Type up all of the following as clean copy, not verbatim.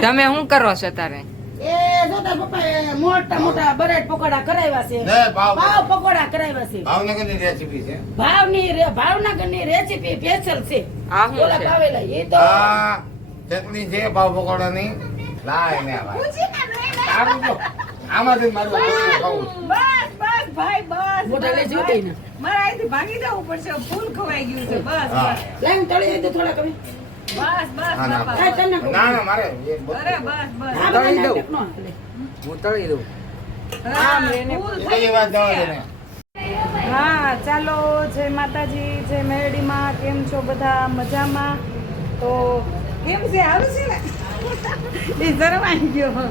તમે શું કરો છો તારે? એ જો તાર પપ્પાએ મોટા મોટા બરેટ પકોડા કરાવ્યા છે. પાવ પકોડા કરાવ્યા છે. ભાવનગરની રેસીપી છે. ભાવનગરની રેસીપી સ્પેશિયલ છે. આ શું ઓલા છે? કાવેલા એ તો ચટણી છે પાવ પકોડાની. લાય ને સારું જો આમાંથી મારું ખાવું. બસ ભાઈ બસ મોટા લઈ જતી ને મારે અહીંથી ભાગી જવું પડશે ફૂલ ખવાઈ ગયું છે બસ હા. બસ લાઈન તળી દે થોડા કમી બસ બસ હા, ના. બાપા. કાઈ તને કહું. ના ના મારે અરે બસ બસ હા, તળી બધા દઉં. નાટક નો હાલે. હું તળી દઉં. આમ એ બધી વાત જવા દે ને. હા ચાલો જય માતાજી જય મેરડીમાં કેમ છો બધા મજામાં તો કેમ છે સારું છે ને એ શરમાઈ ગયો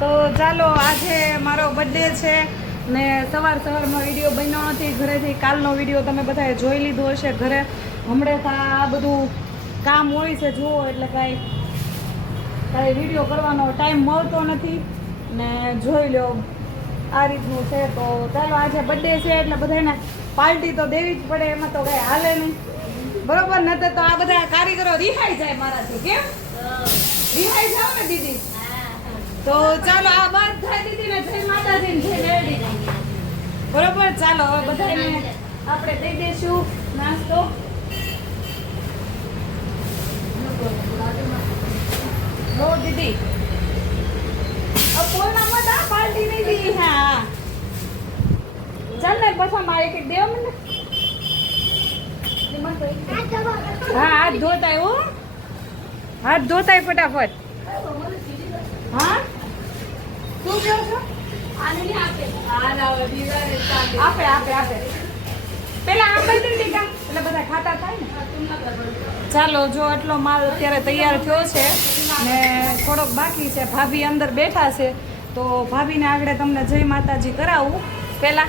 તો ચાલો આજે મારો બર્થડે છે ને સવારમાં વિડીયો બન્યો નથી ઘરેથી કાલનો વિડીયો તમે બધાએ જોઈ લીધો હશે ઘરે હમણાં આ બધું કામ હોય છે જુઓ એટલે કાંઈ વિડીયો કરવાનો ટાઈમ મળતો નથી ને જોઈ લો આ રીતનું છે તો ચાલો આજે બર્થડે છે એટલે બધાને પાર્ટી તો દેવી જ પડે એમાં તો કઈ હાલે નહીં બરોબર નતર તો આ બધા કારીગરો રિહાઈ જાય મારાથી કેમ રિહાઈ જાવ ને દીદી તો ચાલો આ બધા દીદીને જય માતાજી ને જય મેરડી બરોબર ચાલો હવે બધાને આપણે દઈ દઈશું નાસ્તો લો દીદી પૂર્ણ મત આ પાર્ટી નહીં દી હા ચાલ ને પછી મારે એક દેવ મને હા હાથ ધોતાય હો હાથ ધોતાય ફટાફટ હા શું કહો છો આપે આપે આપે પેલા આ બધું ટીકા એટલે બધા ખાતા થાય ને ચાલો જો આટલો માલ અત્યારે તૈયાર થયો છે ને થોડોક બાકી છે ભાભી અંદર બેઠા છે તો ભાભીને આગળ તમને જય માતાજી કરાવું પેલા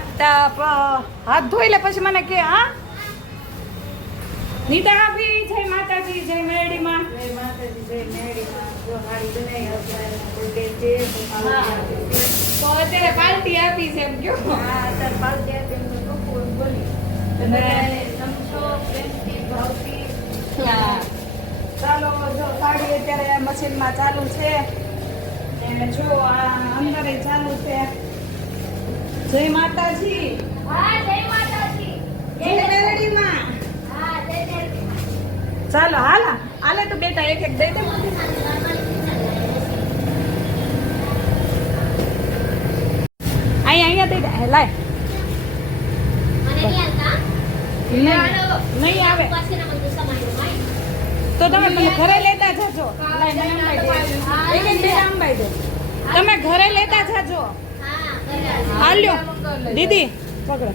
હાથ ધોઈ લે પછી મને કે હા નીતા ભાભી જય માતાજી જય મેરડીમાં જય માતાજી જય મેરડીમાં જો હાડી બનાવી અત્યારે તો અત્યારે પાર્ટી આપી છે એમ કયો હા અત્યારે પાર્ટી આપી એમ તો બોલી સમજો પ્રેમથી ભાવથી હા ચાલો જો સાડી અત્યારે મશીનમાં ચાલુ છે અને જો આ અંદર ચાલુ છે જય માતાજી હા જય માતાજી જય મેરડીમાં હા જય મેરડીમાં ચાલો હાલ હાલે તો બેટા એક એક દઈ દે અહીંયા દઈ દે લાય મને નહીં આવતા નહીં આવે પાછળના મને સમાયો ભાઈ તો તમે ઘરે લેતા જાજો લાય નહીં અંબાઈ દે એક એક દે અંબાઈ દે તમે ઘરે લેતા જાજો હા હાલ્યો દીદી પકડો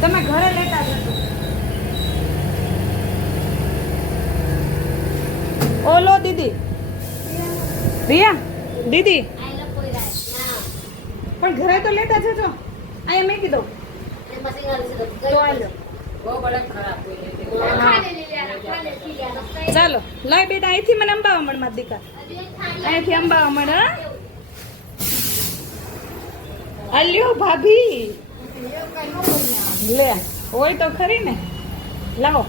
તમે ઘરે લેતા જાજો ઓલો દીદી રિયા દીદી આઈ લવ કોઈ રાત ના પણ ઘરે તો લેતા જજો અહીંયા મેં કીધું એ મશીન વાળું છે તો હાલ્યો ખાને લઈ લેના ખાને પી લેના ચાલો લાય બેટા અહીંથી મને અંબાવા મણ માર દીકા અહીંથી અંબાવા મણ હા અલ્યો ભાભી લે હોય તો ખરી ને લાવો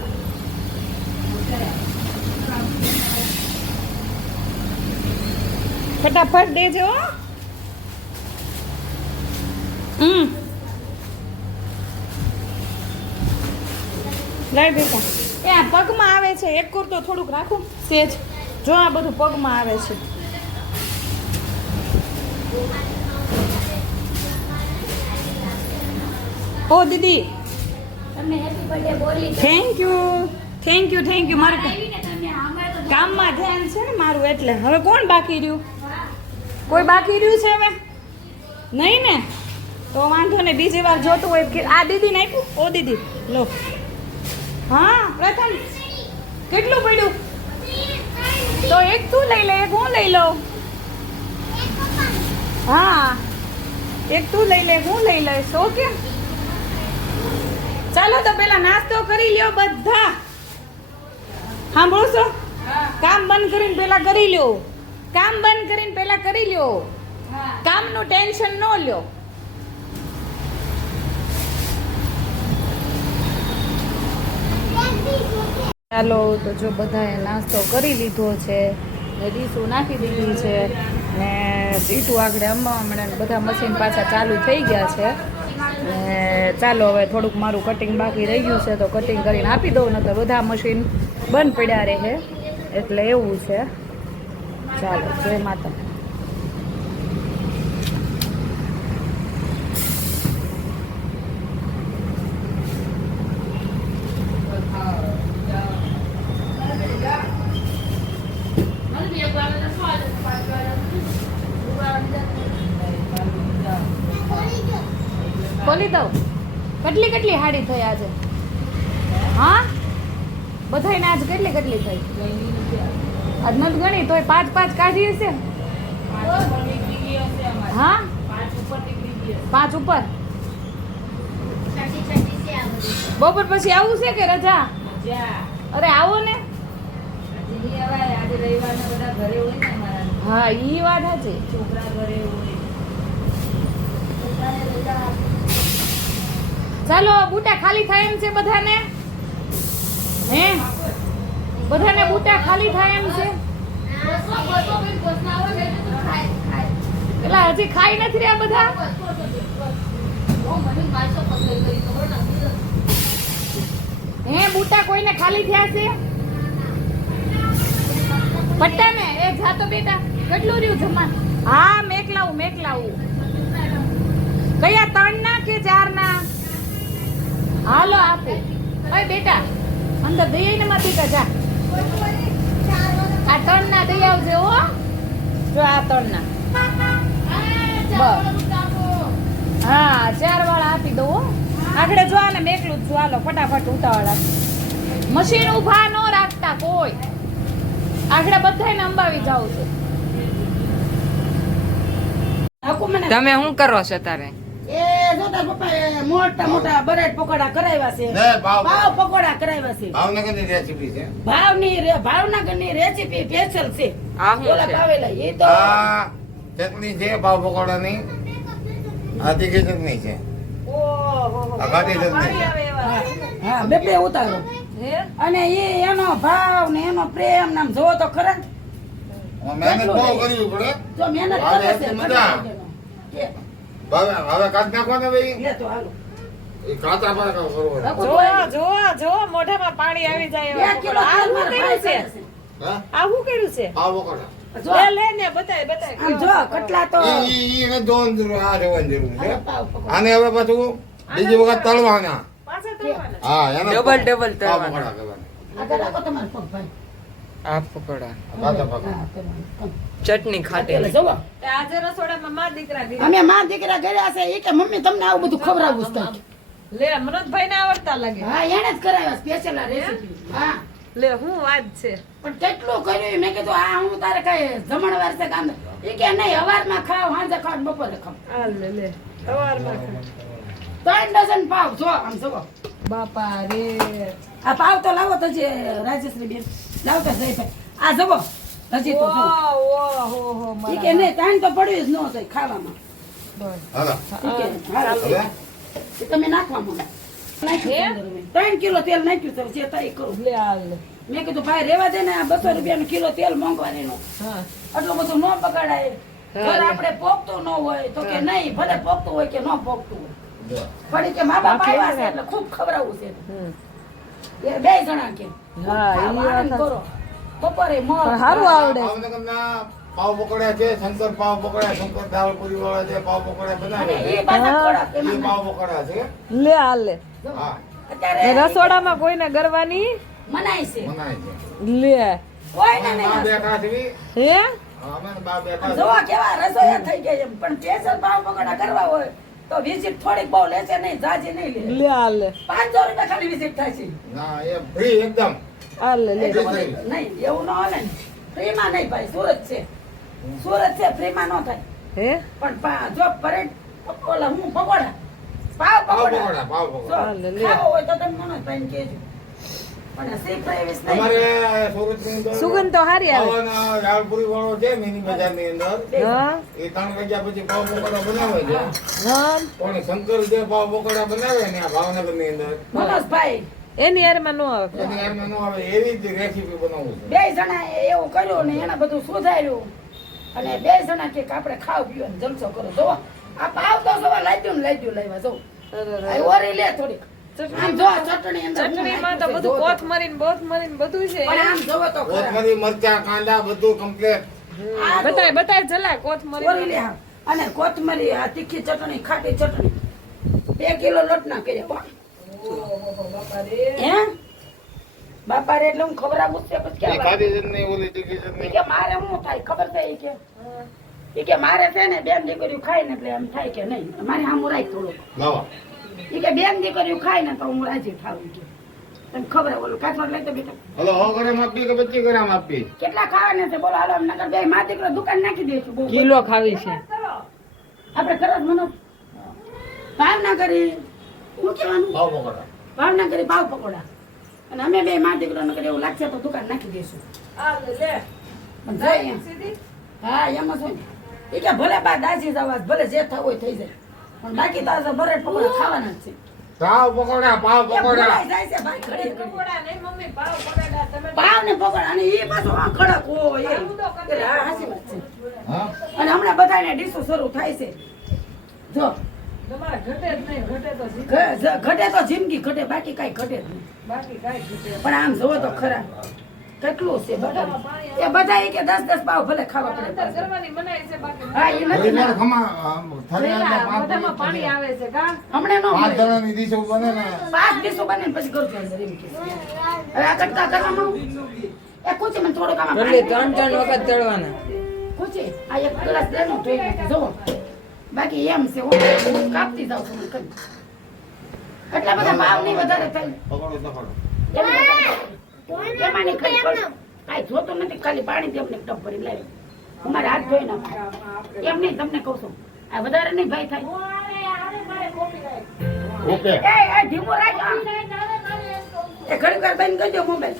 ફટાફટ દેજો લાય બેટા એ આ પગમાં આવે છે એક કુર્તો થોડુંક રાખું સેજ જો આ બધું પગમાં આવે છે ઓ દીદી તમને હેપી બર્થડે બોલી થેન્ક યુ મારે આવીને તમે અમારે તો કામમાં ધ્યાન છે ને મારું એટલે હવે કોણ બાકી રહ્યું કોઈ બાકી રહ્યું છે હવે નહીં ને તો વાંધો ને બીજી વાર જોતું હોય કે આ દીદીને આપ્યું ઓ દીદી લો હા પ્રથમ કેટલું પડ્યું તો એક તું લઈ લે એક હું લઈ લઉં હા એક તું લઈ લે હું લઈ લઈશ ઓકે ચાલો તો પેલા નાસ્તો કરી લ્યો બધા સાંભળો છો કામ બંધ કરીને પેલા કરી લ્યો કામ બંધ કરીને પેલા કરી લ્યો કામનું ટેન્શન ન લ્યો ચાલો તો જો બધાએ નાસ્તો કરી લીધો છે ને ડીશું નાખી દીધી છે ને ટીટું આગળ હમણાં બધા મશીન પાછા ચાલુ થઈ ગયા છે ને ચાલો હવે થોડુંક મારું કટિંગ બાકી રહી ગયું છે તો કટિંગ કરીને આપી દઉં ને તો બધા મશીન બંધ પડ્યા રહે એટલે એવું છે. ચાલો જય માતા. ખોલી દઉં. કેટલી કેટલી હાડી થઈ આજે? હા બધાને આજ કેટલી કેટલી થઈ? આજ નથી ગણી તોય 5 કાઢી હશે. હા 5 ઉપર. બપોર પછી આવું છે કે રજા? અરે આવો ને. હા ઈ વાત છે. છોકરા ઘરે હોય. ચાલો બુટા ખાલી થાય એમ છે બધાને. હે બધાને બુટા ખાલી થાય એમ છે. પેલા હજી ખાઈ નથી રહ્યા બધા. હે બુટા કોઈને ખાલી થયા છે? પટ્ટા ને એ જાતો બેટા કેટલું રહ્યું જમા? હા મેકલાવું કયા 3 ના કે 4 ના? હાલો આપે. ઓય બેટા અંદર દઈ આવીને માં બેટા જા. આ 3 ના દઈ આવજે હો. જો આ 3 ના. હા 4 વાળા આપી દઉં હો. આગળ જો આને મેકલું જ છું. હાલો ફટાફટ ઉતાવળા. મશીન ઊભા ન રાખતા કોઈ. આગળ બધાને અંબાવી જાવ છું. તમે શું કરો છો તારે? એ જો તાર પપ્પાએ મોટા બરેટ પકોડા કરાવ્યા છે. પાવ પકોડા કરાવ્યા છે. ભાવનગરની રેસીપી છે. ભાવનગરની રેસીપી સ્પેશિયલ છે. આ શું ઓલા છે? પાવેલા એ તો આ ચટણી છે પાવ પકોડાની. આ તીખી ચટણી છે. ઓહો આ ઘાટી ચટણી છે. હા બે ઉતારો. અને એનો ભાવ ને એનો પ્રેમ નામ જોવો તો ખરા. મહેનત બહુ કરવી પડે. જો મહેનત કરે છે મજા. કે હવે કાઢ નાખો ને ભાઈ. લે તો હાલો. એ કાચા પાક કરવો. જો મોઢામાં પાણી આવી જાય 2 કિલો આ શું તેલ કર્યું છે? હા આ શું કર્યું છે? પાવ પકોડા. જો લે ને બતાય આમ જો કેટલા તો ઈ એને જોવાની જરૂર આ જોવાની જરૂર છે. પાવ પકોડા. આને હવે પાછું બીજી વખત તળવાના. પાછા તળવાના. હા એનો ડબલ પાવ તળવાના. પકોડા કરવાના. આગળ રાખો તમારો પગ ભાઈ. આ પકોડા કાચા પાક. હા, તમારો પગ. ચટણી એટલે ખાટેલી. જોવો આજે રસોડામાં માં દીકરા ગયા. અમે માં દીકરા ગયા છે એ કે મમ્મી તમને આવું બધું ખવડાવવું છે કંઈક. લે મનોજભાઈ ને આવડતા લાગે. હા એને જ કરાવ્યા સ્પેશિયલ આ રેસીપી. હા લે હું વાત છે. પણ કેટલું કર્યું મેં કીધું આ હું તારે કઈ જમણવાર છે કામ એ કે નહીં હવારમાં ખાવ સાંજે ખાવ ને બપોરે ખાવ. આ લે સવારમાં 3 ડઝન પાવ જો આમ જોવો બાપા રે. આ પાવ તો લાવો તો જે રાજેશ્રી બેન લાવતા જઈ ભાઈ આ જોવો હજી તો જો ઓહો ઈ કે નહીં તાણ તો પડ્યું જ ન થાય ખાવામાં. હાલો. ઈ કે હાલો. હવે એ તમે નાખવામાં નાખ્યું 3 કિલો તેલ નાખ્યું તો જે થાય એ કરું. લે આ લે. મેં કીધું ભાઈ રેવા દે ને આ 200 રૂપિયાનું કિલો તેલ મોંઘવારીનું હા આટલું બધું ન બગાડાય. ઘર આપણે પોગતું ન હોય તો કે નહીં ભલે પોગતું હોય કે ન પોગતું હોય જો. પણ કે મા બાપ આવ્યા છે એટલે ખૂબ ખવડાવવું છે એ 2 જણા કે હા, ઈ વાત આનંદ કરો બપોરે મોર પણ હારું આવડે. ભાવનગરના પાવ પકોડા છે, શંકર પાવ પકોડા, શંકર દાળપુરી વાળા છે, પાવ પકોડા બનાવે અને છે. એ પાછા થોડાક એ એમાં પાવ પકોડા છે. લે આ લે. હા, અત્યારે રસોડામાં કોઈને ગરવાની મનાય છે બનાવે છે. લે કોઈને અમે બા નહીં બેઠા છીએ. હે અમે બા બેઠા જોવા કેવા રસોઈયા થઈ ગયા એમ પણ સ્પેશિયલ પાવ પકોડા કરવા હોય તો વિઝિટ થોડીક બહુ લેશે નહીં જાજી નહીં લે લે આ લે 500 રૂપિયા ખાલી વિઝિટ થાય છે ના એ ફ્રી એકદમ. આ લે લે. નહીં એવું ન હાલે ને ફ્રીમાં નહીં ભાઈ સુરત છે ફ્રીમાં ન થાય હે પણ જો પરેડ ઓલા હું પકોડા પાવ પાવ પકોડા પકોડા, પાવ જો, પકોડા. ખાવો હોય તો તમે મનોજભાઈને કહેજો પણ સી પ્રાઇવેસ નહીં અમારે સુરતની અંદર સુગંધ તો હારી આવે. પાવના દાળપુરી વાળો છે મિની બજારની અંદર. હા એ 3 વાગ્યા પછી પાવ પકોડા બનાવે છે. હા પણ શંકર જે પાવ પકોડા બનાવે ને આ ભાવનગરની અંદર મનોજભાઈ એની હારમાં નો આવે એની હારમાં ન આવે એવી જ રેસીપી બનાવું છું. બે જણા એવું કર્યું ને એને બધું સુધાર્યું અને બે જણા કે આપણે ખાવ પીવો ને જલસો કરો જો આ પાવ તો સવા લાગ્યું લાવ્યા જો આ ઓરી લે થોડીક આમ જો ચટણી અંદર ચટણીમાં તો બધું કોથમરી ને બોથમરી ને બધું છે પણ આમ જોવો તો ખરા. કોથમરી મરચા કાંદા બધું કમ્પ્લીટ. આ જો બતાય જલા ઓરી કોથમરી લે હા. અને કોથમરી આ તીખી ચટણી ખાટી ચટણી 2 કિલો લોટના કર્યા હે બાપા રે એટલે હું ખવડાવું છે પછી એ ક્યાં ખાધી ચટણી ઓલી તીખી ચટણી કે મારે શું થાય ખબર છે ઈ કે મારે છે ને બેન દીકરીઓ ખાય ને એટલે એમ થાય કે નહીં મારે આમ રાખ થોડું લાવો. ઈ કે બેન દીકરીઓ ખાય ને તો હું રાજી થાઉં કે તને ખબર હે ઓલું કાચમાં લઈ તો બેટા હલો 100 ગ્રામ આપી કે 25 ગ્રામ આપી? કેટલા ખાવાના છે બોલો હાલો અમને નકર બે માં દીકરો દુકાન નાખી દઈશું બહુ કિલો ખાવી છે આપણે કરો મનો ભાવના કરી શું કહેવાનું પાવ પકોડા. ભાવના કરી પાવ પકોડા અને અમે બે માં દીકરો નકર એવું લાગશે તો દુકાન નાખી દઈશું પણ જોઈએ હા એમ જ હોય ને ઈ કે ભલે બા દાજી જવા ભલે જે થવું હોય થઈ જાય પણ બાકી તો આ બરેટ પકોડા ખાવાના જ છે પાવ પકોડા પાવ એ પકોડા. ભૂલાઈ જાય છે ભાઈ ઘડી ઘડી. પકોડા નહીં મમ્મી પાવ પકોડા તમે પાવ ને પકોડા અને એ પાછો આ કડક હોય એ. એટલે હા હાચી વાત છે હા અને હમણાં બધાને ડીશો શરૂ થાય છે જો તમારે ઘટે જ નહીં ઘટે તો ઘટે તો જિંદગી ઘટે બાકી કાંઈ ઘટે જ નહીં બાકી કાંઈ ઘટે પણ આમ જોવો તો ખરા કેટલું છે બધા એ બધા ઈ કે 10 પાવ ભલે ખાવા પડે અંદર કરવાની મનાઈ છે બાકી હા એ નથી હરિદ્વાર ના. ખમા થરી પેલા પાંચ મોઢામાં પાણી આવે છે કા હમણાં નો પાંચ મળે. જણાની ડીશો બને ને 5 ડીશો બને ને પછી કરજો અંદર એમ કે છે. હવે આ કટકા કરવામાં એ કુચી મને થોડુંક આમાં એટલે પાણી 3 વખત તળવાના કુચી આ એક ગ્લાસ દેનો તો જો બાકી એમ છે હું કાપતી જાઉં છું મને કરી. એટલા બધા ભાવ નહીં વધારે થાય પકોડો પકોડો. એમાં નહીં ખાલી કર. કાંઈ જોતું નથી ખાલી પાણી થી અમને ટપ ભરી લાવી અમારે હાથ ધોઈ નાખો એમ નહીં તમને કહું છું આ વધારે નહીં ભાઈ થાય ઓકે એ ધીમો રાખ એ ઘડી વાર બંધ કરજો મોબાઈલ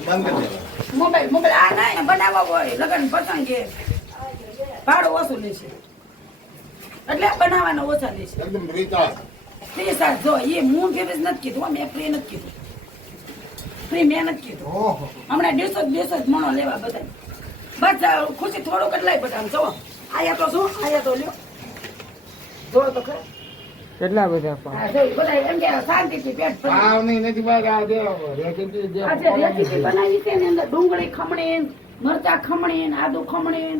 બંધ કરી દેવા. મોબાઈલ આ ના બનાવવા હોય લગન પસંદ ભાડું ઓછું લેશે એટલે બનાવવાનો ઓછા લેશે એકદમ રીતા. ફ્રી સાથ જો એ હું ફેરસ નથી કીધું મેં ફ્રી નથી કીધું ફ્રી મેં નથી કીધું ઓહો હમણાં 150 મણો લેવા બધા બસ ખુશી થોડું કેટલાય બધા જો આયા તો શું આયા તો લ્યો જો તો ખરા કેટલા બધા પાવ હા જો બધા એમ કે શાંતિથી પેટ ભરી પાવ નહીં નથી ભાઈ આ દે રેસીપી દે. આજે રેસીપી બનાવી છે ને અંદર ડુંગળી ખમણી મરચા ખમણી આદુ ખમણી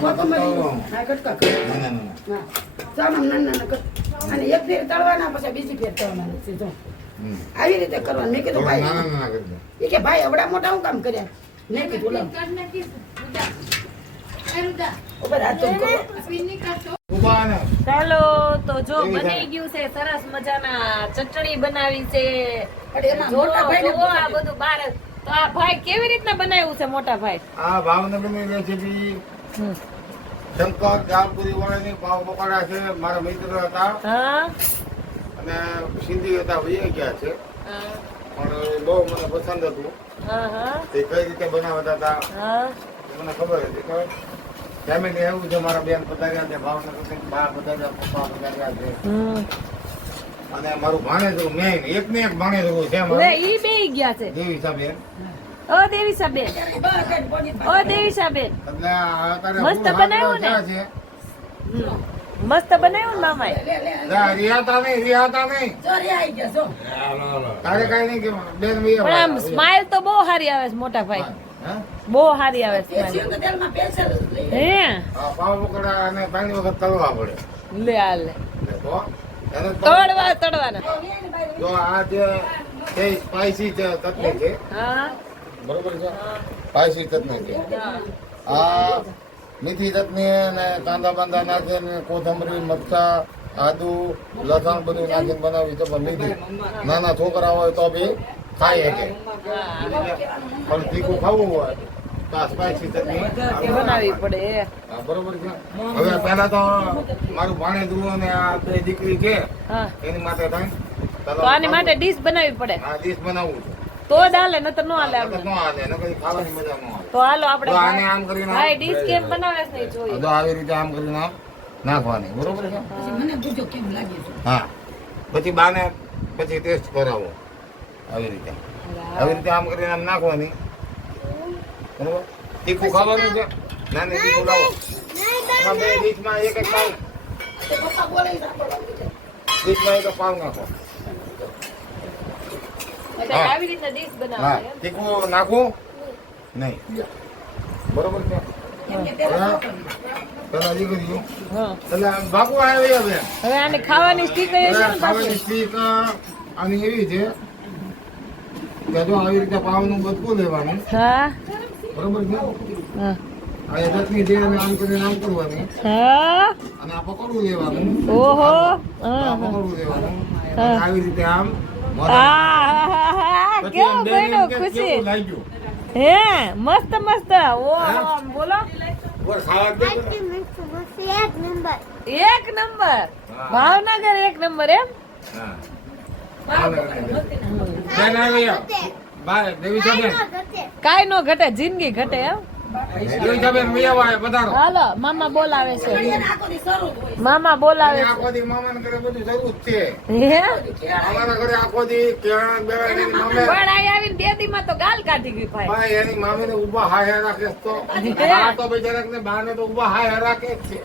કોથમરી આ કટકા કરી. ના ના ના હા સામાન નાના કટ અને એક ફેર તળવાના પછી બીજી ફેર તળવાના છે જો હમ. આવી રીતે કરવાનું મેં કીધું થોડા નાના ભાઈ નાના કરી દે. એ કે ભાઈ અવડા મોટા હું કામ કર્યા મેં કીધું લો ઉપર હાથ તો કરો ઊભા ને. ચાલો તો જો કેવી બની થાય? ગયું છે સરસ મજાના ચટણી બનાવી છે પણ એમાં જોવો, મોટા ભાઈને જોવો આ બધું બાર તો આ ભાઈ કેવી રીતના બનાવ્યું છે મોટા ભાઈ આ ભાવનગરની રેસીપી શંકર દાલપુરી વાળાની પાવ પકોડા છે મારા મિત્ર હતા હા અને સિંધી હતા વહી ગયા છે હા, પણ બહુ મને પસંદ હતું હા હા તે કઈ રીતે બનાવતા હતા હા એ મને ખબર હતી કે ફેમિલી એવું છે મારા બેન પધાર્યા છે ભાવનગર બા પધાર્યા પપ્પા પધાર્યા છે હમ. અને મારું ભાણેજરું મેઇન એક ને એક ભાણેજરું છે લે મારું ઈ બે ગયા છે જેવી સાહેબ ઓ દેવીસાબેન ઓ દેવીસાબેન એટલે આ અત્યારે મસ્ત ફૂલ બનાવ્યું ને? હાથ છે હમ. મસ્ત બનાવ્યું ને મામાએ રિયાતા નહીં ચોરી આવી ગયા જો તારે કઈ નહીં કે બેન પણ આમ સ્માઈલ તો બહુ સારી આવે છે મોટા ભાઈ હા બહુ સારી આવે છે એ smile. સિંગ તેલમાં પેસલ હે આ પાવ પકોડા અને પાણી વખત તળવા પડે લે આ લે તો એને તો- તળવાના જો આ જે છે સ્પાઈસી ચટણી છે હા બરોબર છે સ્પાઈસી ચટણી છે આ મીઠી ચટણી અને કાંદા બાંદા નાખે ને કોથમરી મરચા આદુ લસણ બધું નાખીને બનાવી છે પણ મીઠી નાના છોકરા હોય તો બી ખાઈ શકે પણ તીખું ખાવું હોય તો આ સ્પાઈસી ચટણી બનાવવી પડે હા, બરોબર છે હવે પહેલા તો મારું ભાણેજરું અને આ બે દીકરી છે હા એની માટે થાય તો આની માટે ડીશ બનાવવી પડે આ ડીશ બનાવવું છે તો જ હાલે નતર નો હાલે નકર આપણે ન હાલે નકર ખાવાની મજા ન આવે તો હાલો આપણે તો આને આમ કરીને ભાઈ ડીશ કેમ બનાવે છે નહીં જોઈએ તો આવી રીતે આમ કરીને આમ નાખવાની બરોબર છે પછી મને પૂછો કેમ લાગે છે હા પછી બાને પછી ટેસ્ટ કરાવો આવી રીતે આમ કરીને આમ નાખવાની બરોબર. તીખું ખાવાનું છે નાની તીખું લાવો એમાં બે ડીશમાં એક પાવ તે પપ્પા બોલે ઈ સાંભળવાનું છે. ડીશમાં એક પાવ નાખો. અચ્છા, આવી રીતના ડીશ હા બનાવવાની એમ? તીખું નાખવું નહીં બરોબર છે. કેમ કે પેલા હા. છોકરી. પેલા દીકરીઓ હા. એટલે બાપુ આવી હવે હવે આને ખાવાની સ્ટીક હશે ને બાપુ? ખાવાની સ્ટીક આની એવી છે કે જો આવી રીતે પાવનું બચકું લેવાનું હા બરોબર છે. હા આ ચટણી છે અને આમ કરીને આમ કરવાની હા અને આ પકોડું લેવાનું ઓહો આ હા પકોડું લેવાનું હા. અને આવી રીતે આમ આહાહાહા, પછી કેવું એમ બે બન્યું એમ કે ખુશી કેવું લાગ્યું? હે મસ્ત મસ્ત ઓહો બોલો બોલ ખાવા દે ને. એક નંબર ભાવનગર એક નંબર એમ હા. બેન આવી જાઓ. બાય દેવી સાહેબ કાઈ નો ઘટે જિંદગી ઘટે એમ દેવી સાહેબ મિયાવા પધારો હાલો મામા બોલાવે છે એને આખો દી શરૂ જ હોય. મામા બોલાવે અને આખો દી મામાના ઘરે બધું શરૂ જ છે છે હે અમારા ઘરે આખો દી કેળા બેળા એની મામે પણ આઈ આવીને બે દી માં તો ગાલ કાઢી ગઈ ભાઈ ભાઈ એની મામીને ઊભા હાય રાખે છે તો બા તો બિચારા ને બાને તો ઊભા હાય રાખે જ છે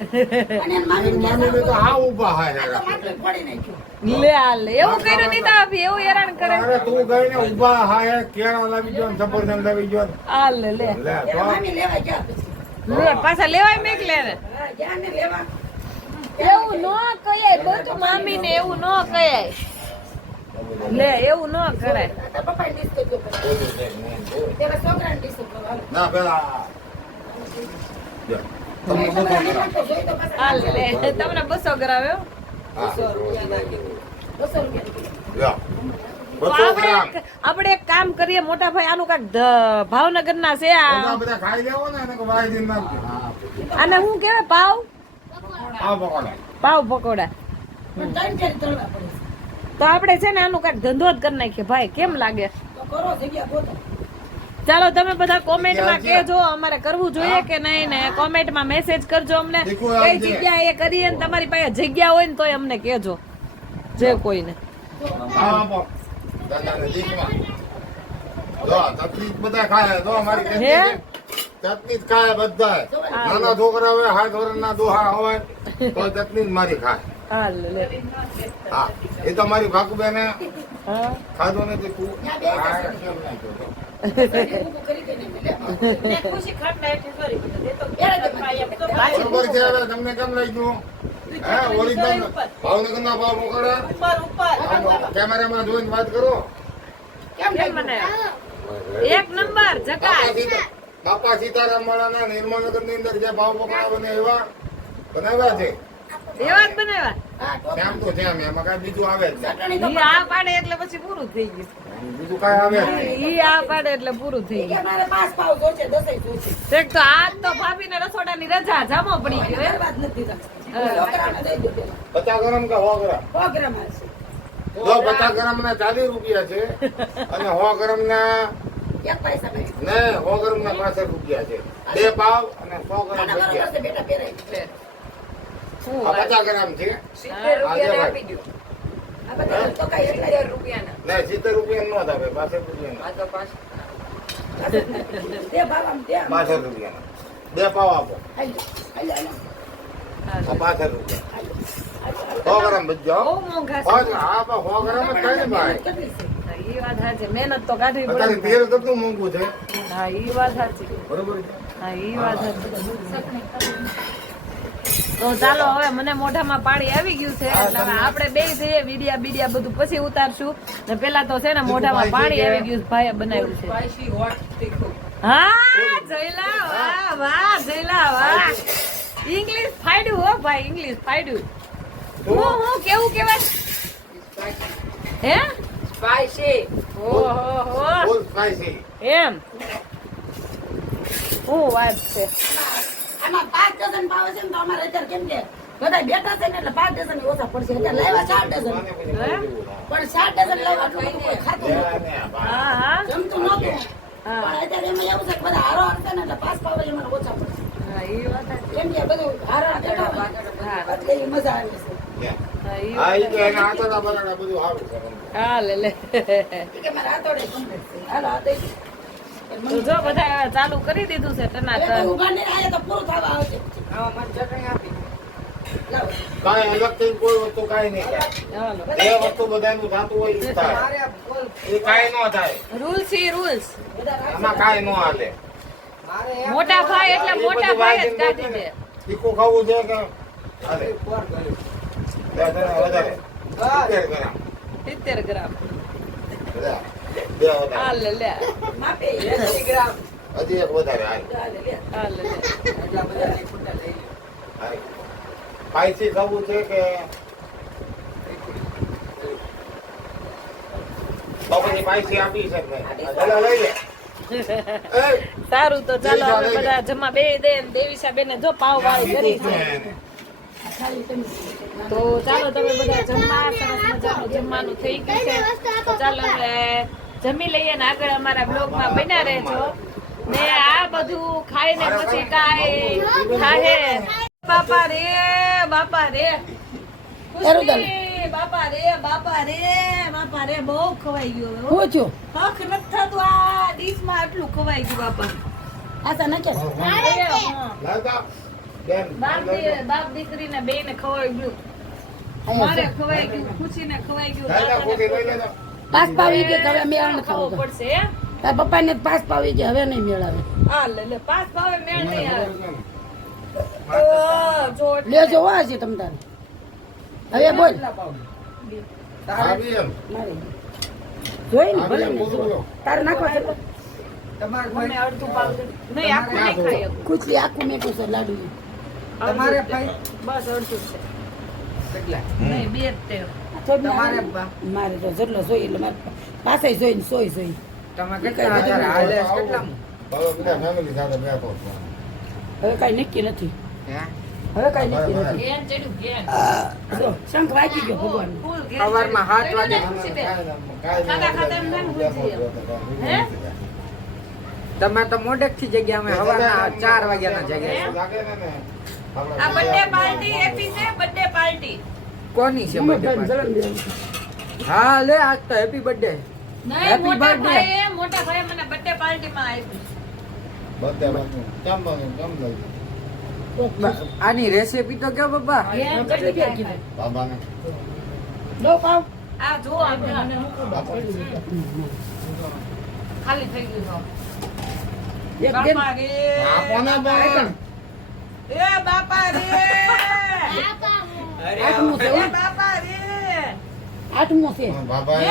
અને એની મામીને એની મામીને તો હા ઊભા હાય આ તો રાખે માટલું ફોડી નાખ્યું. લે હાલ એવું કર્યું નહીં તો આપી એવું હેરાન કરે અરે તું ગઈ ને ઊભા હાય કેળા લાવી જો ને સફરજન લાવી જો ને. હાલ લે લે એના તો મામી લેવા ગયા પછી. લે પાછા લેવાય મેક લે ને હા, ગયા ને લેવા. એવું ન કહેવાય બધું મામી ને એવું ન કહેવાય લે એવું ન કરાય આ તો પપ્પાએ ડીશ કર્યો પછી. પેલા છોકરાને ડીશ કર્યો. હાલો. ના પેલા જો, તમને બધું છોકરાને કરાવ. તો જોઈ તો પાછા હાલ લે તમને 200 કરાવ્યો હા. 200 રૂપિયા લ્યો. તો 200 ગ્રામ. આપણે એક કામ કરીએ મોટા ભાઈ આનું કાક ભાવનગર ના છે બધા બધા ખાઈ લેવો ને એને કે વાઈ દીન નાખજો. આને શું કહેવાય પાવ આ પકોડા. પાવ પકોડા પણ ત્રણ ચાર તળવા પડે છે. તો આપણે છે ને આનું કાક ધંધો જ કરી નાખીએ ભાઈ કેમ લાગે તો કરો જગ્યા ગોતો. ચાલો તમે બધા કોમેન્ટમાં કહેજો અમારે કરવું જોઈએ કે નહીં ને કોમેન્ટમાં મેસેજ કરજો અમને દીકુ કઈ આવજે. જગ્યા એ કરીએ ને તમારી પાસે જગ્યા હોય ને તોય અમને કહેજો જે કોઈને આ આપો. દાદાને દીકમાં. જો, ચટણી જ બધા ખાય. જો, અમારી હે? ચટણી જ ખાય બધાય. નાના છોકરા હોય 7 વર્ષના દોહા હોય તો ચટણી જ મારી ખાય. હાલ લે હા એ તો મારી ભાકુબેને હા ખાધો નથી તું ત્યાં બે આ જશે. કેમ નાખ્યો છો? ઊભું કરી દઈને લે. બરોબર છે હવે તમને કેમ લાગ્યું હે ઓરિજિનલ ભાવનગરના ભાવ મોકળા કેમેરામાં જોઈને વાત કરો કેમ કેમ મને એક નંબર જકાય બાપા સીતારામ વાળાના નિર્મળનગર ની અંદર જે ભાવ મોકળા બને એવા બનાવ્યા છે એવા જ બનાવ્યા હા, ટોપ. તેમ તો છે એમાં કઈ બીજું આવે જ નહીં. ચટણી તો ઈ આ પાડે એટલે પછી પૂરું થઈ ગયું બીજું કઈ આવે જ નહીં. ઈ આ પાડે એટલે પૂરું થઈ કે ગયું મારે 5 પાવ જોશે 10 જોશે. એક તો આજ તો ભાભીને રસોડાની રજા જામો પડી ગયો હે બરબાદ નથી થતા. છોકરાને દઈ દો પેલા. 50 ગ્રામ કે 100 ગ્રામ 100 ગ્રામ આવશે. જો 50 ગ્રામ ના 40 રૂપિયા છે અને 100 ગ્રામ ના એક પૈસા નહીં. ને 100 ગ્રામ ના 65 રૂપિયા છે 2 પાવ અને 100 ગ્રામ આના બરોબર ભજીયા છે બેટા પહેરાય. શું આ 50 ગ્રામ છે 70 રૂપિયા આપી દો આ બધા તો કાંઈ એટલા જ. 70 રૂપિયાના ને 70 રૂપિયા નો થાય 65 રૂપિયા આ તો પાછ દે ભાવ આમ દે આમ. 65 રૂપિયા 2 પાવ આપો હાલો, હાલો, હાલો. આ 65 રૂપિયા હાલો, હાલો, 100 ગ્રામ ભજીયા બહુ મોંઘા છે હા 100 ગ્રામ જ થાય ને ભાઈ કેટલી છે? હા, ઈ વાત સાચી મહેનત તો કાઢવી અત્યારે પડે તેલ કેટલું મોંઘું છે હા ઈ વાત સાચી બરોબર છે હા ઈ વાત સાચી તો ચાલો હવે મને મોઢામાં પાણી આવી ગયું છે એટલે હવે આપણે બે જઈએ વિડિયા બીડિયા બધું પછી ઉતારશું ને પેલા તો છે ને મોઢામાં પાણી આવી ગયું છે ભાઈએ બનાવ્યું છે હા જયલા વાહ વાહ જયલા વાહ ઇંગ્લિશ ફાડ્યું હો ભાઈ ઇંગ્લિશ ફાડ્યું હું કેવું કેવાય હે સ્પાઈસી ઓહો હો ફૂલ સ્પાઈસી એમ હું વાત છે આમાં 5 ડઝન ભાવ છે ને તો અમારે અત્યારે કેમ કે બધા બેઠા છે ને એટલે 5 ડઝન ની ઓછા પડશે એટલે લાવ્યા 4 ડઝન પણ 4 ડઝન લાવ્યા આટલું બધું કોઈ ખાતું નહોતું. હા હા જમતું નહોતું હા. પણ અત્યારે એમાં એવું છે કે બધા હારો હશે ને એટલે 5 પાવ અમારે ઓછા પડશે હા ઈ વાત સાચી. કેમ કે બધું હારા બેઠા હોય હા. એટલે એ મજા આવે છે હા ઈ તો એના આંતરડા બરાડા બધું સારું છે હા લે લે ઈ કે મારા હાથોડે complete છે. હાલો, આ દઈ દો. તો જો બધા ચાલુ કરી દીધું છે એ ટનાટન તો ઊભા નહીં રહ્યા તો પૂરું થવા આવશે. લાવો. કાંઈ અલગથી કોઈ વસ્તુ કાંઈ નહીં થાય. ચાલો જે વસ્તુ બધાનું થતું હોય ઈ થાય. એ કાંઈ ન થાય. રૂલ્સ ઈ રૂલ્સ આમાં કાંઈ ન હાલે. મોટા ભાઈ એટલે મોટા ભાઈ જ કાઢી દે તીખું ખાવું છે કે હાલે. બે જણા વધારે 70 ગ્રામ. 70 ગ્રામ બધા. બે વધારે. હા લે લે માપે 80 ગ્રામ. હજી એક વધારે હાલ. ચાલે, લે. હા લે લે હાલ. સ્પાઈસી ખાવું છે કે તો પછી સ્પાઈસી આપી છે કે નહીં? ચાલો લઈ લે. એ, સારું તો ચાલો હવે બધા જમા બે દે દેવીસા બેને જો પાવ વાળી કરી છે તો ચાલો તમે બધા જમવા સરસ મજાનું જમવાનું થઈ ગયું છે તો ચાલો હવે જમી લઈએ ને આગળ અમારા બ્લોગમાં બન્યા રહેજો ને આ બધું ખાઈને પછી કાંઈ થાહે બાપા રે ખુશી બાપા રે બહુ ખવાઈ ગયું હવે. હું છું. હક નથી થતું આ ડીશમાં આટલું ખવાઈ ગયું બાપા આશા ન કરે. લાવતા. બેન, બાપ દીકરીને બેયને ખવાઈ ગયું મારે ખવાઈ ગયું ખુશીને ખવાઈ ગયું લાવતા, કોઠી લઈ લેતો. પાસ પાવી કે હવે મેળ ન ખાવો ખાવો. પડશે હે? તારા પપ્પાને જ પાસ પાવી કે હવે નહીં મેળાવે. આ લે લે પાસ ભાવે મેળ નહીં આવે ઓ જો લેજો હો આજે તમ તારે. હવે બોલ. આવી એમ. મારે. જોઈ ને ભલે આવી એમ, ને. બોલો, બોલો. તારે નાખો છે. મને અડધું પાવ દે. નહીં આખું નહીં ખાઈ શકું. ખુશી આખું મેકું છે લાડુ. તમારે બસ અડધું જ છે નહીં બે જ તે મારે તો જેટલો જોઈ એટલે મારે પાસે જોઈને સોય જોઈ. હવે બધા family સાથે બેઠો છું. હવે કઈ નક્કી નથી. હવે કઈ નક્કી નથી. ઘેર ચડ્યું ઘેર જો, શંખ વાગી ગયો ભગવાન. ફૂલ ઘેર સવારમાં 7 વાગે. ખુશી બેન. કાંઈ ખાતા ખાતા એમ ના ભૂલતી હે? તમે તો મોડેક થી જગ્યા અમે હવાના 4 વાગ્યાના જગ્યા લાગે ને ને. આ બર્થડે પાર્ટી હેપી છે બર્થડે પાર્ટી કોની છે મમ્મી birthday ભાઈને party? જલમ દેવાનું. હા લે આજ તો હેપી બર્થડે નહીં Happy મોટા birthday. ભાઈએ મને બર્થડે પાર્ટીમાં આપ્યું બધે બધું. કેમ બન્યું? કેમ થયું? આની રેસીપી તો કે બાબા ઘેર ચડી ગયા. બાબાને. લો પાવ. આ જો આપણે બાપા. ખાલી થઈ ગયું એક છે બેન. બાપા રે આપોને પણ. એ બાપા રે આઠમું છે, હો. એ બાપા રે આઠમું છે. બાબાએ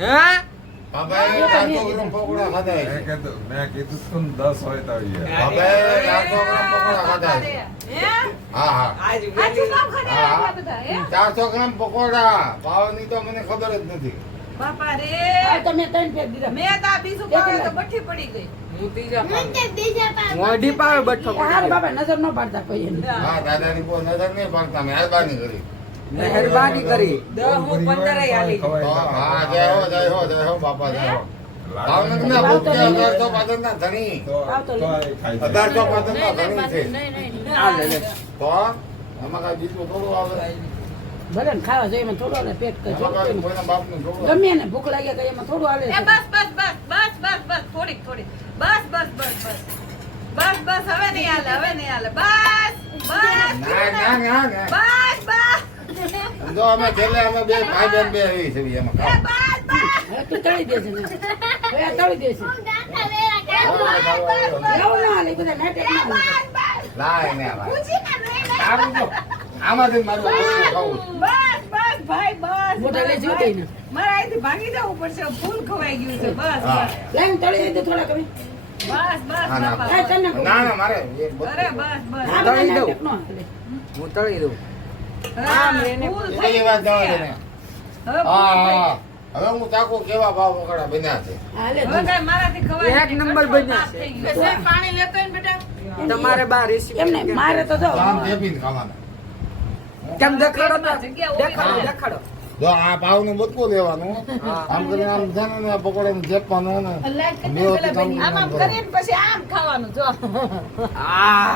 હે બાબાએ 400 ગ્રામ પકોડા ખાધા છે. મેં કીધું તું 10 હોય તો આવીએ. બાબાએ 400 ગ્રામ પકોડા ખાધા છે. હે હા હા આટલું કામ ખાધા હા. આટલા બધા હે 400 ગ્રામ પકોડા ભાવની તો મને ખબર જ નથી. બાપા રે આ તમે ત્રણ ફેર દીધા. મેં તો આ બીજું પાવે તો બઠ્ઠી પડી ગઈ હું ત્રીજા મોઢી પાવે બઠ્ઠો એ હારું બાબા નજર ન પાડતા કોઈ એને. હા દાદાની કોઈ નજર નહીં પાડતા મહેરબાની કરી. મહેરબાની કરી 10 હું 15 આલી. તો હા જય હો બાપા જય હો. ભાવનગરના ભૂખ છે 1800 પાટણના ધણી. તો આય ખાઈ જાય. 1800 પાટણના ધણી છે. આ લે લે તો એમાં કાંઈ બીજું થોડું આવે. ભલે ને ખાવા જોઈએ એમાં થોડું હાલે પેટ કરી. એમાં કાંઈ કોઈના બાપનું થોડું આવે. ગમે એને ભૂખ લાગે કઈ એમાં થોડું હાલે એ છે. બસ થોડીક બસ હવે નહીં હાલે બસ ના ના ના ના. બસ જો અમે છેલ્લે અમે બે ભાઈ બેન બે આવી છે એમાં ખાવ. હવે તું તળી દેશે ને. હવે આ તળી દેશે. એવું ના હાલે બધા નાટક ના હાલે. લાય ને ભાઈ. સારું જો. આમાંથી મારું ઓછું ખાવું છે. બસ ભાઈ બસ મોઢે લઈ જવું દઈને. મારે અહીંથી ભાગી જવું પડશે ફૂલ ખવાઈ ગયું છે બસ હા. લાઈન તળી દે થોડા કમી. હા, ના. બાપા કાંઈ તને કહું. ના ના મારે એક અરે બધું. બસ આ બધા તળી દઉં. નાટક ન હાલે. હું તળી દઉં આમ રહીને એ બધી વાત જવા દે ને. હવે હા હવે હું ચાકુ કેવા ભાવ પકડા બન્યા છે. હાલે હવે કાંઈ મારાથી ખવાય એક નંબર બન્યા છે. પાણી લેતો ને બેટા તમારે બા રેસીપી એમને મારે તો જો આમ ચેપીને ખાવાના. કેમ દેખાડો તો જગ્યા ઓછી દેખાડો જો આ ભાવનું બધું લેવાનું હા. આમ કરીને આમ છે ને પકોડાને ચેપવાનું ને વ્યવસ્થિત આમ આમ કરીને પછી આમ ખાવાનું જો આ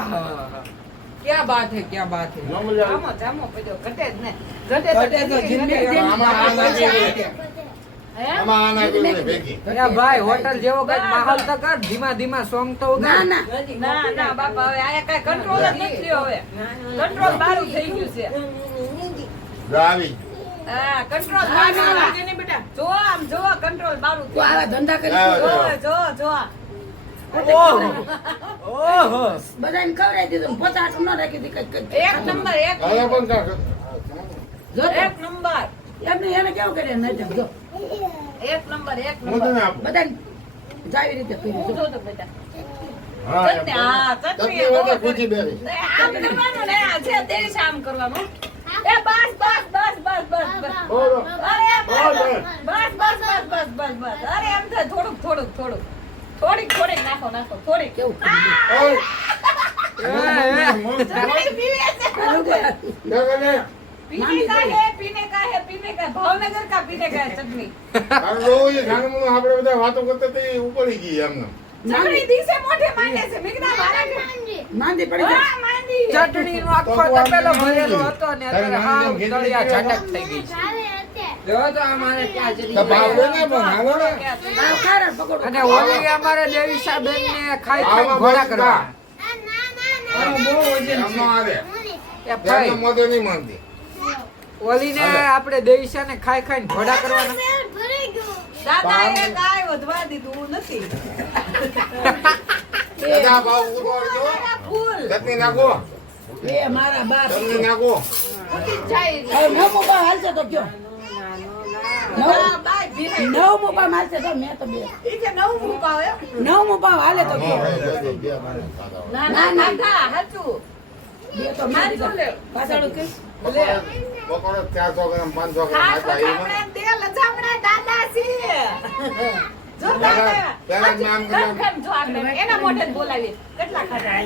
ક્યાં બાત હે ક્યાં બાત હે ન મજા આવે. જામો જામો પડ્યો ઘટે જ ને ઘટે ઘટે તો જિંદગી આમાં આના જેવી હે આમાં આના જેવી ભેગી અરે ભાઈ હોટલ જેવો કઈ માહોલ તો કર ધીમા ધીમા સોંગ તો ના ઉગાડ. ના ના ના બાપા હવે આયા કઈ કંટ્રોલ જ નથી રહ્યો હવે કંટ્રોલ બારું થઈ ગયું છે જો આવી હા કંટ્રોલ બારું લાગે ને બેટા જો આમ જો કંટ્રોલ બારું તું આવા ધંધા કરી હા, જો હા. જો જો ઓહો બધાને ખવડાવી દીધું પોતા આટલું ન રાખી દીધી કઈ એક નંબર એક હવે પણ કાંક જો તો એક નંબર એમને એને કેવું કરે નજર જો એક નંબર એક હું તને નંબર આપું. બધાને જાવી રીતે કર્યું હું જો જો તો બેટા હા, એમ. ચટણી, હા, ચટણી ચટણી વગર બહુ પૂછી બેરી. આમ કરવાનું ને આ છે દેશ આમ કરવાનું એ બસ બસ બસ બસ બસ બસ બોલો. અરે બસ, બસ બસ બસ બસ બસ બસ અરે એમ થાય થોડુંક થોડુંક થોડુંક થોડીક નાખો નાખો થોડીક કેવું ઓય. ચટણી પીવે છે જગને, पीने का है भावनगर का पीने का है चटनी તારું જોવું છે, ખાનમુનું આપણે બધા વાતો કરતા હતા એ ઉપડી ગઈ એમને. चटनी दी से मोटे मांगे से मिगना मारा માંદી પડી જાય हां मांदी ચટણી નો આખો તપેલો ભરેલો હતો ને અત્યારે હાવ તળિયા ઝટક થઈ ગઈ છે. જો તો અમારે ક્યાં તો જરી ભાવે ને પણ હાલો ને. આ ખારા પકોડો અને ઓલી અમારે દેવીસા બેન ને ખાઈ ખાઈ ઘોડા કરવા આનું બહુ વજન એમનો આવે. એ એમનો ભાઈ મોઢે નહીં માનતી. ઓલી ને આપણે દેવીસા ને ખાઈ ખાઈ ઘોડા કરવાના દાદા એ કાઈ વધવા દીધું નથી દાદા ભાવ ઉતારજો. ફૂલ ચટણી નાખો. એ મારા બાપ ચટણી નાખો. હવે નવમો ભાવ હાલશે તો કયો ના બાય ભીને નવમો ભાવ હાલશે તો મેં તો બે ઈ કે નવું મુકાવ હે નવમો ભાવ હાલે તો કયો બે મારે ખાધા હોય. ના ના ના હાચું બે તો મારી જો લે પાછળ કે બપોરે 400 ગ્રામ 500 ગ્રામ ખાસ આપ્યા એમાં. આપણે તેલ લજામણા દાદા છે જો દાદા પેલા જ નામ ખમ ખમ જો આપણે એના મોઢે જ બોલાવી કેટલા ખાધા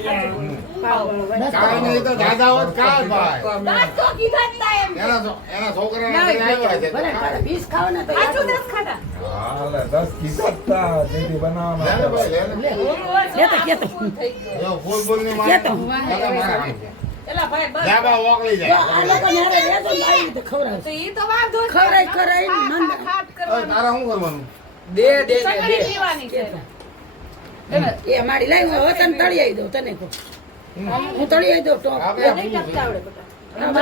કાંઈ નહીં તો દાદા હોત કાંઈ ભાઈ. દાદ તો કીધા જ તા એમ એના છોકરાના ઘરે આવ્યા છે. ભલે તારે 20 ખાવ ને તો સાચું યાદ દસ ખાધા હાલે 10 કીધા જ તા જેથી લે ને બનાવવાના ભાઈ, લે ને. કેતો. ફૂલ થઈ ગયો જો ફૂલ ફૂલની મારે. કેતો. દાદા મારે આમ છે. એલા ભાઈ બસ જાબા ઓગળી જો જાય. આ લોકો ને હારે રહેજો ને આવી રીતે ખવડાવશે. તો ઈ તો વાંધો જ ખવડાય, નહીં. ખવડાય, ખા, મંદ. ખા, ખાટ હવે કરવાનું. તારે શું કરવાનું? દે દે ને ચટણી દે પીવાની છે એ મારી લાઈ હું તને તળી આવી દઉં તને કહું હું તળી આવી દઉં તો આપણે નહીં આપવું ટપકા છે. આવડે બેટા.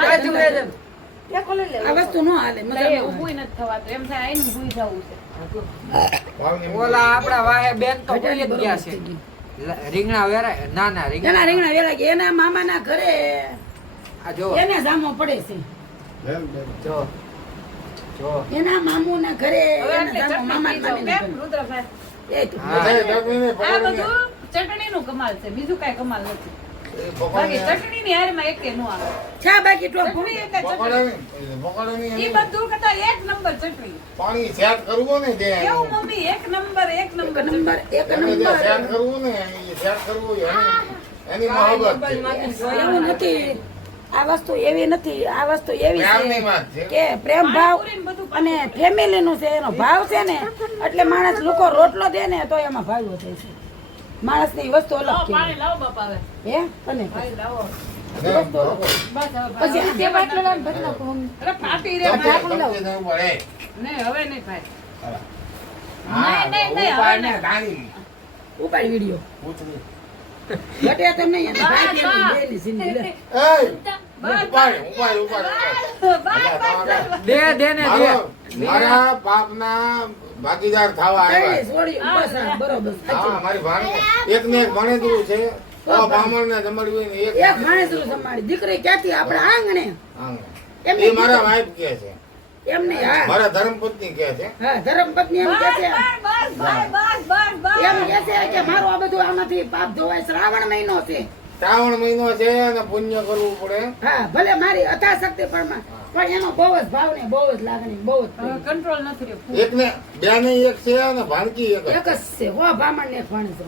આ જુએ છે. આ વસ્તુ ન હાલે મજા ન આવે. ઊભુંય નથી થવાતું. એમ થાય આઈને ઊભુંય જવું છે. ભાવની ઓલા આપડા વાહે બેન તો ભૂલી જ ગયા છે રીંગણા વેરાય ના ના એના રીંગણા રીંગણા વેલા ગયા એના મામાના ઘરે આ જો એને જામો પડે છે લે ને, લે ને. જો જો એના મામુના ઘરે હવે એના એટલે જામો ચટણી મામાના પી જાઓ. મામીના કેમ, ઘરે. રુદ્રભાઈ? એ તો હા. બધા ચટણીને આ પકોડીને- બધું ચટણીનું કમાલ છે. બીજું કાંઈ કમાલ નથી. એ બાકી પકોડીને- ચટણીની હારમાં એકેય ન આવે. ચા બાકી ટોપ ચટણી એટલે ચટણી. પકોડીની ઈ બધું કરતા એક નંબર ચટણી. પાણી સેટ કરવું ને જે કેવું મમ્મી? એક નંબર એક નંબર ચટણી. એક એને જે નંબર સેટ કરવું ને એ સેટ કરવું એની મોહબ્બત છે. એવું નથી આ વસ્તુ એવી નથી આ વસ્તુ એવી પ્રેમની વાત છે છે. કે પ્રેમ ભાવ પાણીપુરીને બધું અને ફેમિલી નું છે એનો ભાવ છે ને એટલે માણસ લોકો રોટલો દે ને તો એમાં ભાવ વધે છે માણસ ની વસ્તુ અલગ લાવો, છે પાણી લાવો બાપા હવે. હે અને ભાઈ લાવો. ને બરોબર. બસ હવે પછી ભાઈ. તે બાટલો લાવ ભરી નાખો અરે ફાટી રે સમજે- ભાઈ. સમજે દેવું પડે. નહીં, હવે નહીં ભાઈ. હા, નહીં, નહીં, ઉપાય હવે ને નહીં. ગાડી. ઉપાડ વિડિયો પૂછડી. ઘટે તમને એને ભાઈ કે બેની સિંધી લે એય, બસ, ઉપાડ, ઉપાડ, ઉપાડ, ઉપાડ. બસ. દે દે ને દે મારા બાપના ભાગીદાર થવા આવ્યા કઈ છોડી બસ આ બરોબર સાચું. હા મારી ભાણી એક ને એક ભણેલું છે બ્રાહ્મણ ને જમડવી ને એક માણસ સંભાળી દીકરી ક્યાંથી આપણે આંગણે હા. એ મારા વાઈફ કે છે એમ નહીં હા મારા ધર્મપત્ની કે છે હા ધર્મપત્ની એમ કે છે બસ, બસ, બસ, બસ, બસ. એમ કે છે કે મારું આ બધું આમાંથી પાપ ધોવાય શ્રાવણ મહિનો છે શ્રાવણ મહિનો છે અને પુણ્ય કરવું પડે હા ભલે મારી અથાશક્તિ પણ એનો બહુ જ ભાવ ને બહુ જ લાગણી બહુ જ પ્રેમ. કંટ્રોલ નથી રહ્યો. એક ને બે ને એક છે અને ભાણકી એક એક જ છે હો બ્રાહ્મણ ને એક ભાણેજ.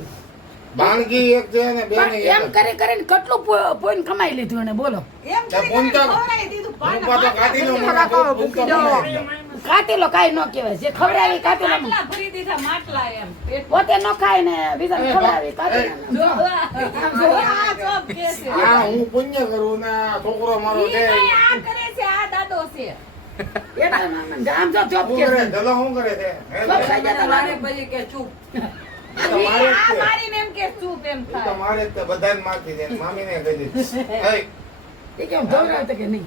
ભાણકી એક છે અને બે ને પણ એમ એક કરી કરીને કેટલું પોઈન્ટ કમાઈ લીધું એને બોલો એમ તે કરી પૂનતા- ખવડાવી દીધું. હું પાછો કાઢી લઉં, મને રાખો, બહુ મૂકી પૂનતા દો. બનાવી દે. કાટેલો કાંઈ ન કહેવાય જે ખવડાવી કાટેલો માટલા ભરી દીધા માટલા એમ પેટ પોતે ન ખાય ને બીજાને ખવડાવી કાટેલો આ ચોપ કે છે આ હું પુણ્ય કરું ને આ છોકરો મારો ઈ છે કઈ આ કરે છે આ દાદો છે આમ જો ચોપ શું કે કરે ધલો શું કરે છે હે? ચોપ ખાઈ જતા મારે લાગે. પછી કે ચૂપ એ તો મારે જ આ છે. મારીને એમ કે ચૂપ એમ એ તો થાય મારે જ છે. બધાને મારતી દે મામીને કહી દીધી એ, એ કેમ ધોવરાવતો કે નહીં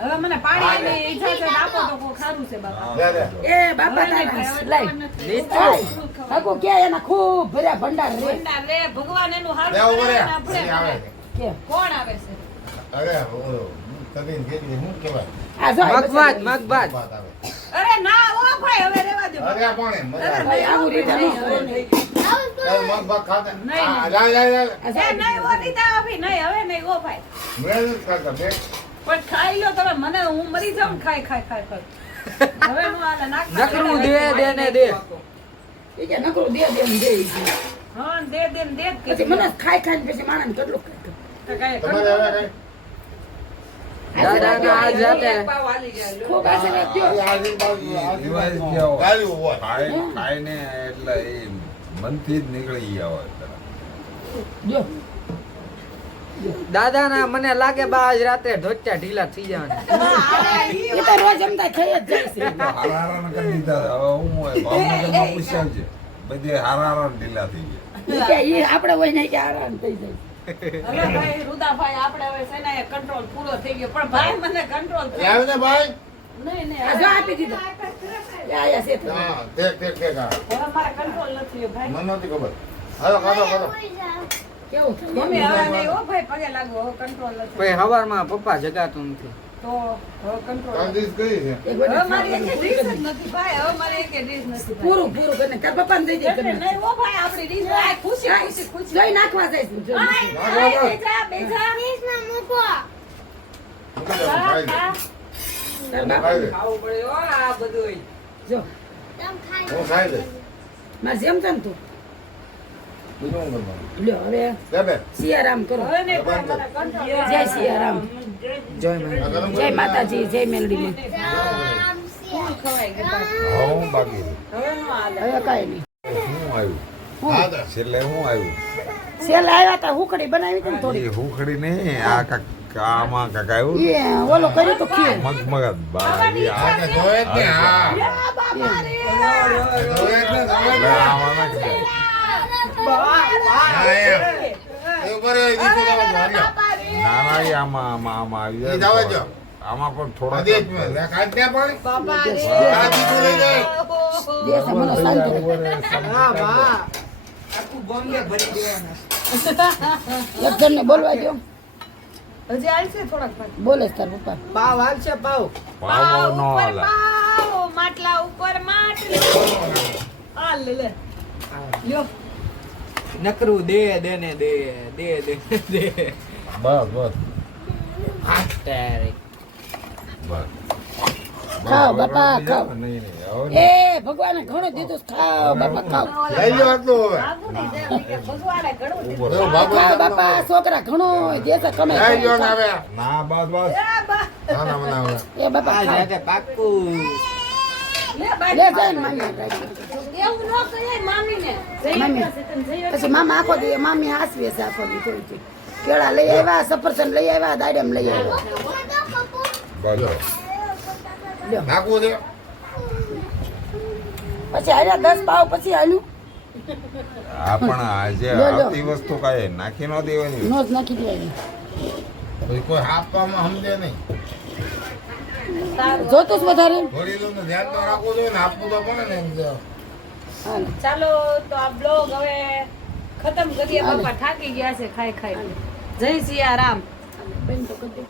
હવે મને પાણી ની ઈજાજત આપો તો કોઈ ખારું છે બાપા લે લે. એ બાપા તારા લાઈ કાકુ કે એના ખૂબ ભર્યા ભંડાર રે ભંડાર રે ભગવાન એનું હારું લે ઉભો રે. કરે ને આપણે અહીં આવે છે. કે કોણ આવે છે અરે ઓલો, તબીન કેટલી શું કહેવાય? આ જો મગભાત મગભાત વાત આવે. અરે ના ઓ ભાઈ હવે રેવા દો અરે આ કોણે? મજા આવે. ભાઈ આવું રીતે ન કરે. ચાલ મગ ભાગ ખાતા. નહીં. હા, લા, લા, લા. આ એ જો નહીં ઓ દીધા અભી નહીં હવે નહીં ઓ ભાઈ મેં નથી ખાતા, મેં. પણ ખાઈ લો તમે મને હું મરી જાઉં ને ખાઈ ખાઈ ખાઈ ખાઈ હવે નું આલે નાખ નકરું દે ને દે એ કે નકરું દે દે ને દે ઈ કે. હા દે દે ને દે જ કે પછી મને ખાઈ ખાઈને પછી માણસને કેટલું ખાય. કાંઈ તમારે હવે કઈ? દાદા ના આજ રાતે એક પાવ હાલી જાય લો. ખૂબ આશીર્વાદ દ્યો. હવે આજુબાજુ- દિવાળી આજુબાજુ ગયા હોય. ગાળ્યું હોય. ખાઈને એટલે એ મનથી જ નીકળી ગયા હોય પેલા. જો દાદા ના મને લાગે બા આજ રાતે ઢોચા ઢીલા થઈ જવાના એ તો રોજ એમતા થઈ જ જાય છે તો હારા હારાને કરી દીધા. હવે હું હોય ભાવનગરમાં પૂછી આવજે. બધે હારા હારા ઢીલા થઈ ગયા. ઈ કે ઈ આપણે હોય નહીં કે આરામ થઈ જાય. હવે ભાઈ રુદાભાઈ આપણે હવે છે ને કંટ્રોલ પૂરો થઈ ગયો પણ ભાઈ મને કંટ્રોલ એ આવે ને ભાઈ? નહીં નહીં આ હવે જો આપી દીધો. યા યા છે તો. હા, ઠીક, ઠીક, ઠીક, હા. હવે મારે કંટ્રોલ નથી ભાઈ મને નહોતી ખબર. હાલો, ખાધો, ખાધો. કેવું થયું? મમ્મી હવે નહીં હો ભાઈ પગે લાગો હવે કંટ્રોલ નથી પછી હવારમાં પપ્પા જગાતું નથી તો હવે કંટ્રોલ ત્રણ દિવસ ગઈ છે. એક હવે વખત મારી એક પૂરું ડીશ જ કરી દે. નથી ભાઈ હવે મારી એક ડીશ નથી ભાઈ. પૂરું પૂરું કરીને તાર પપ્પાને દઈ દે એટલે કરીને. નહીં હો ભાઈ આપણી ડીશ ભાઈ ખુશી ખુશી ખુશી જોઈ નાખવા જઈશ હું, જોઈ નાખીશ. આય, આય, બેજા બેજા મૂકી દે, હું ખાઈ લઉં. તાર હું બાપા ખાઈ લઈશ. ખાવું પડે હો આ બધું જો હું ખાઈ લઈશ. મારે જેમ છે ને તું બીજું શું કરવાનું? લ્યો હવે લે બે. સિયારામ કરો. હવે નહીં ભાઈ મને કંટ્રોલ જય સિયારામ. જય આ માતા ગરમ જય કરી માતાજી, જય મેલડીમાં. ફૂલ ખવાઈ ગયું ભાઈ. હવે હું બાકી. હવે નો હાલે હવે કાંઈ નહીં. શું આવ્યું? હા, તો. છેલ્લે શું આવ્યું? છેલ્લે આવ્યા તા હુકડી બનાવી હતી ને થોડી. એ હુંખડી નહીં આ આમાં કાંક આવ્યું એ ઓલો કર્યું તો ખીર. મગમગત બા એ આ તો ધોયે જ ને, હા. એ. ધોયે જ ને, ધોયે જ ને. આમાં નાખી દે. હા, એમ. એ ઉપર એ દીકરો જવા દો, હાલ્યો. ના ના એ આમાં આવી એ જાય જવા દો. આમાં પણ થોડા આ દે જ મેં. લે, ખાઈ જ ત્યાં પાણી. બાપા રે આ દીકરો લઈ જાય. દેશ મને શાંતિ રહે. આખું બોમ્બે ભરી દેવાના એક જણને બોલવા દો. હજી આવશે થોડાક ભાઈ બોલે છે તાર પપ્પા. પાવ હાલશે પાવ પાવો નો ઉપર હાલે પાવ, માટલા ઉપર માટલું હાલ લે લ્યો નકરું દે દે ને દે દે દે દે બસ બસ તારે બસ ખાઓ બાપા, ખાઓ. નહીં નહીં હવે એ ભગવાને ઘણું દીધું છે. ખાઓ બાપા, ખાઓ. લઈ લો આટલું હવે. બાબુ ની જેમ કે ભગવાને ઘણું દીધું. જો બાબુ ખાઓ બાપા, છોકરા ઘણો દેશે કમે. લઈ લો ને હવે. ના બસ બસ એ બા ના, ના, ના, ના. એ બાપા આજ ખાઓ. રાતે પાક્કું લે લે બાઈ જાય ને મામી રાખી. એવું ન કહેવાય મામીને મામી. પછી મામા આખો દી મામી હાસવે છે આખો દી થોડી થોડી. કેળા લઈ આવ્યા, સફરજન લઈ આવ્યા, દાડમ લઈ આવ્યા. બસ લ્યો. નાખવું છે? પછી હાલ્યા 10 પાવ પછી હાલ્યું. આ પણ આજે લો, લો. આવતી વસ્તુ કાંઈ નાખી ન દેવાની નો જ નાખી દેવાની. પછી કોઈ આપવામાં સમજે નહીં. જોતું જ વધારે. વડીલોનું ધ્યાન તો રાખવું જોઈએ ને, આપવું તો પડે ને એમ છે. હાલો. ચાલો તો આ બ્લોગ હવે ખતમ કરીએ બાપા થાકી ગયા છે ખાઈ ખાઈ જય સિયા રામ બેન તો કરી દે.